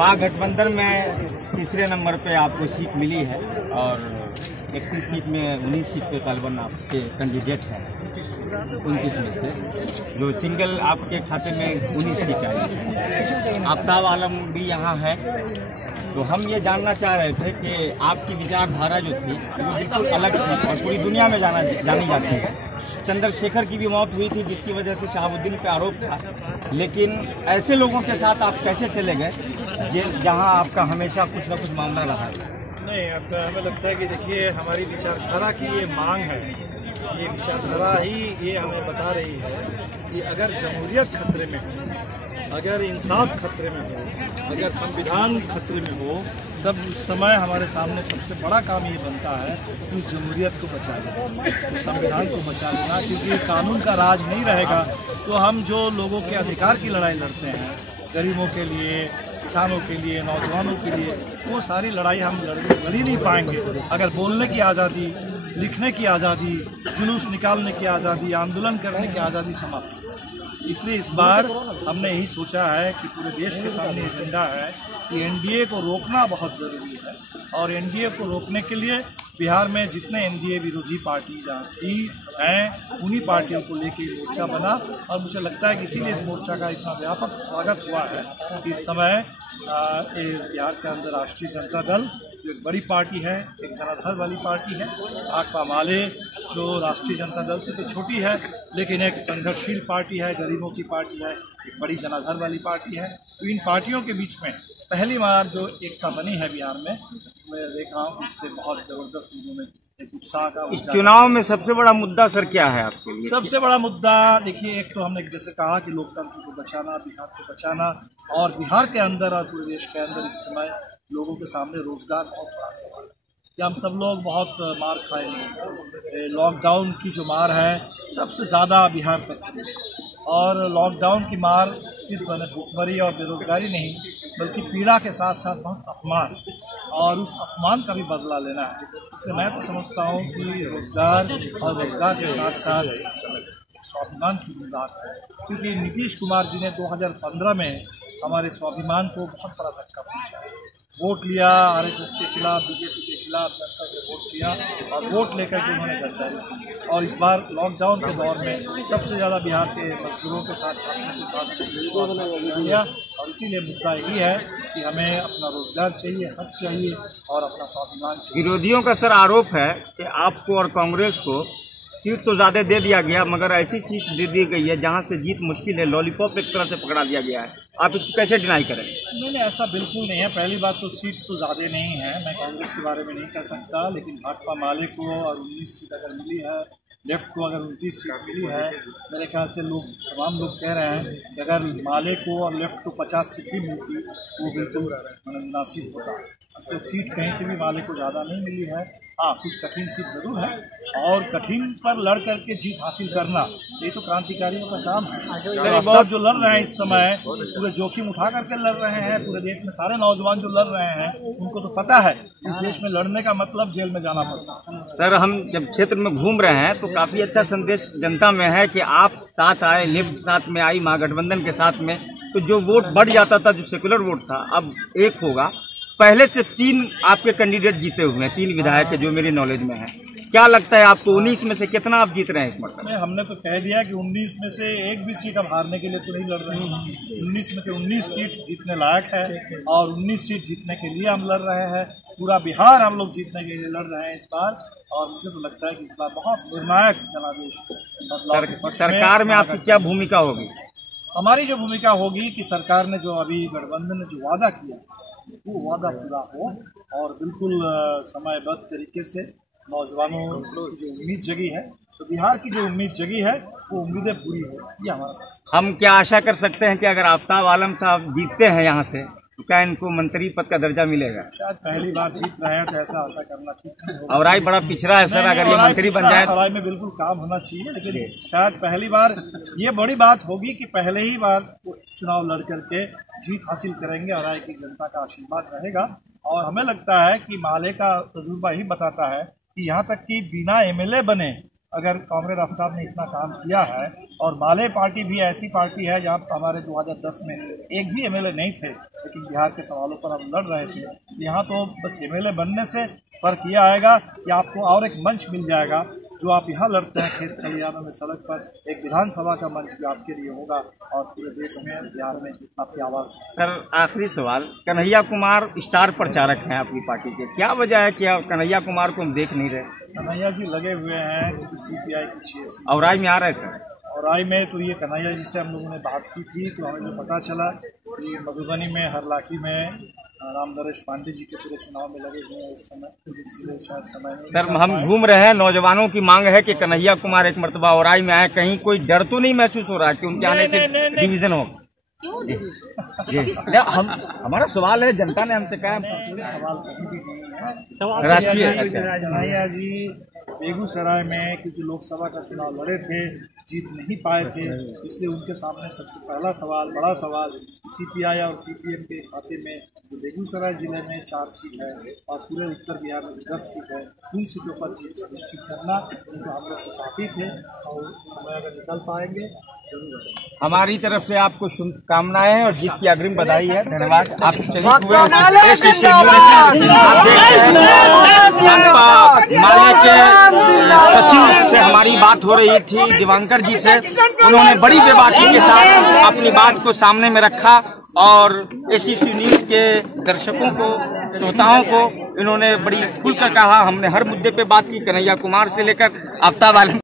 महागठबंधन में तीसरे नंबर पे आपको सीट मिली है और 31 सीट में 19 सीट पे तकरीबन आपके कैंडिडेट हैं 29 में से जो सिंगल आपके खाते में 19 सीट आई। आफ्ताब आलम भी यहाँ है। तो हम ये जानना चाह रहे थे कि आपकी विचारधारा जो थी वो बिल्कुल अलग थी और पूरी दुनिया में जानी जाती है। चंद्रशेखर की भी मौत हुई थी जिसकी वजह से शहाबुद्दीन पे आरोप था, लेकिन ऐसे लोगों के साथ आप कैसे चले गए जहां आपका हमेशा कुछ न कुछ मामला रहा है? नहीं, अब हमें लगता है कि देखिए हमारी विचारधारा की ये मांग है, ये विचारधारा ही ये हमें बता रही है कि अगर जमहूरियत खतरे में हो, अगर इंसाफ खतरे में हो, अगर संविधान खतरे में हो, तब उस समय हमारे सामने सबसे बड़ा काम ये बनता है कि उस जमहूरियत को बचा लेना, उस संविधान को बचा लेना। क्योंकि कानून का राज नहीं रहेगा तो हम जो लोगों के अधिकार की लड़ाई लड़ते हैं, गरीबों के लिए, किसानों के लिए, नौजवानों के लिए, वो सारी लड़ाई हम लड़ ही नहीं पाएंगे। अगर बोलने की आज़ादी, लिखने की आज़ादी, जुलूस निकालने की आज़ादी, आंदोलन करने की आज़ादी समाप्त। इसलिए इस बार हमने यही सोचा है कि पूरे देश के सामने एजेंडा है कि एनडीए को रोकना बहुत ज़रूरी है और एनडीए को रोकने के लिए बिहार में जितने एनडीए विरोधी पार्टी हैं उन्हीं पार्टियों को लेकर मोर्चा बना और मुझे लगता है कि इसीलिए इस मोर्चा का इतना व्यापक स्वागत हुआ है कि इस समय बिहार के अंदर राष्ट्रीय जनता दल जो एक बड़ी पार्टी है, एक जनाधार वाली पार्टी है, भाकपा माले जो राष्ट्रीय जनता दल से तो छोटी है लेकिन एक संघर्षशील पार्टी है, गरीबों की पार्टी है, एक बड़ी जनाधार वाली पार्टी है। तो इन पार्टियों के बीच में पहली बार जो एकता बनी है बिहार में, मैं देख रहा हूँ इससे बहुत जबरदस्त लोगों में एक उत्साह का। इस चुनाव में सबसे बड़ा मुद्दा सर क्या है आपके लिए? सबसे बड़ा मुद्दा देखिए, एक तो हमने जैसे कहा कि लोकतंत्र को बचाना, बिहार को बचाना, और बिहार के अंदर और पूरे देश के अंदर इस समय लोगों के सामने रोजगार बहुत बड़ा सवाल है कि हम सब लोग बहुत मार खाएंगे। लॉकडाउन की जो मार है सबसे ज़्यादा बिहार पर, और लॉकडाउन की मार सिर्फ भूखमरी और बेरोजगारी नहीं बल्कि पीड़ा के साथ साथ बहुत अपमान, और उस अपमान का भी बदला लेना है। इसलिए मैं तो समझता हूँ कि रोजगार और रोजगार के साथ साथ स्वाभिमान की भी बात है, क्योंकि नीतीश कुमार जी ने 2015 में हमारे स्वाभिमान को बहुत बड़ा धक्का पहुँचाया। वोट लिया आरएसएस के खिलाफ, बीजेपी के खिलाफ, जनता से वोट लिया और वोट लेकर के उन्होंने गद्दारी की। और इस बार लॉकडाउन के दौर में सबसे ज़्यादा बिहार के मजदूरों के साथ, छात्रों के साथ लिया, और इसीलिए मुद्दा यही है कि हमें अपना रोजगार चाहिए, हक चाहिए और अपना स्वाभिमान चाहिए। विरोधियों का सर आरोप है कि आपको और कांग्रेस को सीट तो ज्यादा दे दिया गया मगर ऐसी सीट दे दी गई है जहां से जीत मुश्किल है, लॉलीपॉप एक तरह से पकड़ा दिया गया है। आप इसको कैसे डिनाई करें? नहीं, ऐसा बिल्कुल नहीं है। पहली बात तो सीट तो ज़्यादा नहीं है, मैं कांग्रेस के बारे में नहीं कह सकता, लेकिन भाकपा माले को और 19 सीट अगर मिली है, लेफ्ट को अगर 29 सीट मिली है, मेरे ख्याल से तमाम लोग कह रहे हैं कि अगर माले को और लेफ्ट को 50 सीट भी मिलती वो बिल्कुल मुनासिब होता। तो सीट कहीं से भी माले को ज़्यादा नहीं मिली है। हाँ, कुछ कठिन सीट जरूर है, और कठिन पर लड़ करके जीत हासिल करना ये तो क्रांतिकारियों का काम है। बहुत जो लड़ रहे हैं इस समय पूरे जोखिम उठा करके लड़ रहे हैं, पूरे देश में सारे नौजवान जो लड़ रहे हैं उनको तो पता है इस देश में लड़ने का मतलब जेल में जाना पड़ता है। सर, हम जब क्षेत्र में घूम रहे हैं तो काफी अच्छा संदेश जनता में है कि आप साथ आए, लेफ्ट साथ में आई महागठबंधन के साथ में, तो जो वोट बढ़ जाता था, जो सेकुलर वोट था, अब एक होगा। पहले से 3 आपके कैंडिडेट जीते हुए हैं, 3 विधायक जो मेरी नॉलेज में है। क्या लगता है आपको 19 में से कितना आप जीत रहे हैं इस मरतबा? हमने तो कह दिया कि 19 में से एक भी सीट अब हारने के लिए तो नहीं लड़ रहे हैं। 19 में से 19 सीट जीतने लायक है और 19 सीट जीतने के लिए हम लड़ रहे हैं। पूरा बिहार हम लोग जीतने के लिए लड़ रहे हैं इस बार, और मुझे तो लगता है कि इस बार बहुत निर्णायक जनादेश बदलाव। सरकार में आपकी क्या भूमिका होगी? हमारी जो भूमिका होगी कि सरकार ने जो अभी गठबंधन ने जो वादा किया वो वादा पूरा हो, और बिल्कुल समयबद्ध तरीके से नौजवानों की जो उम्मीद जगी है, तो बिहार की जो उम्मीद जगी है वो उम्मीदें पूरी हो, ये हमारा सबसे। हम क्या आशा कर सकते हैं कि अगर आफ्ताब आलम साहब जीतते हैं यहाँ से तो क्या इनको मंत्री पद का दर्जा मिलेगा? शायद पहली बार जीत रहे हैं तो ऐसा आशा करना ठीक नहीं होगा। और राय बड़ा पिछड़ा है सर, अगर ये मंत्री बन जाए राय में बिल्कुल काम होना चाहिए, लेकिन शायद पहली बार ये बड़ी बात होगी कि पहले ही बार चुनाव लड़ करके जीत हासिल करेंगे और राय की जनता का आशीर्वाद रहेगा। और हमें लगता है कि माले का तजुर्बा ही बताता है कि यहाँ तक कि बिना एमएलए बने अगर कॉमरेड आफ्ताब ने इतना काम किया है, और माले पार्टी भी ऐसी पार्टी है जहाँ हमारे 2010 में एक भी एमएलए नहीं थे, लेकिन बिहार के सवालों पर हम लड़ रहे थे। यहाँ तो बस एमएलए बनने से फर्क ये आएगा कि आपको और एक मंच मिल जाएगा। जो आप यहाँ लड़ते हैं खेत खलिहानों में, सड़क पर, एक विधानसभा का मंच भी आपके लिए होगा और पूरे देश में, बिहार में आपकी आवाज़। सर आखिरी सवाल, कन्हैया कुमार स्टार प्रचारक हैं आपकी पार्टी के, क्या वजह है कि कन्हैया कुमार को हम देख नहीं रहे? कन्हैया जी लगे हुए हैं क्योंकि सीपीआई की 6 सीट और राय में आ रहे हैं सर। और राय में तो ये कन्हैया जी से हम लोगों ने बात की थी, तो हमें जो पता चला कि मधुबनी में, हरलाखी में रामनरेश पांडे जी के पूरे चुनाव में लगे हुए हैं इस समय, इसलिए शायद समय नहीं। सर हम घूम रहे हैं, नौजवानों की मांग है कि कन्हैया कुमार एक मर्तबा और राय में आए, कहीं कोई डर तो नहीं महसूस हो रहा है कि उनके आने से डिवीजन हो? हमारा सवाल है, जनता ने हमसे कहा सवाल कहीं भी नहीं है। राष्ट्रीय कन्हैया जी बेगूसराय में क्योंकि लोकसभा का चुनाव लड़े थे, जीत नहीं पाए थे, इसलिए उनके सामने सबसे पहला सवाल, बड़ा सवाल, सीपीआई और सीपीएम के खाते में जो बेगूसराय जिले में 4 सीट है और पूरे उत्तर बिहार में 10 सीट है, उन सीटों पर जीत सुनिश्चित करना, उनको हम लोग चाहते थे और समय अगर निकल पाएंगे जरूर। हमारी तरफ से आपको शुभकामनाएं हैं और जीत की अग्रिम बधाई है। धन्यवाद। आप चलिए हुए माले के सचिव से हमारी बात हो रही थी, दिवांकर जी से। उन्होंने बड़ी बेबाकी के साथ अपनी बात को सामने में रखा और एसीसी न्यूज के दर्शकों को, श्रोताओं को इन्होंने बड़ी खुलकर कहा। हमने हर मुद्दे पे बात की, कन्हैया कुमार से लेकर आफ्ताब आलम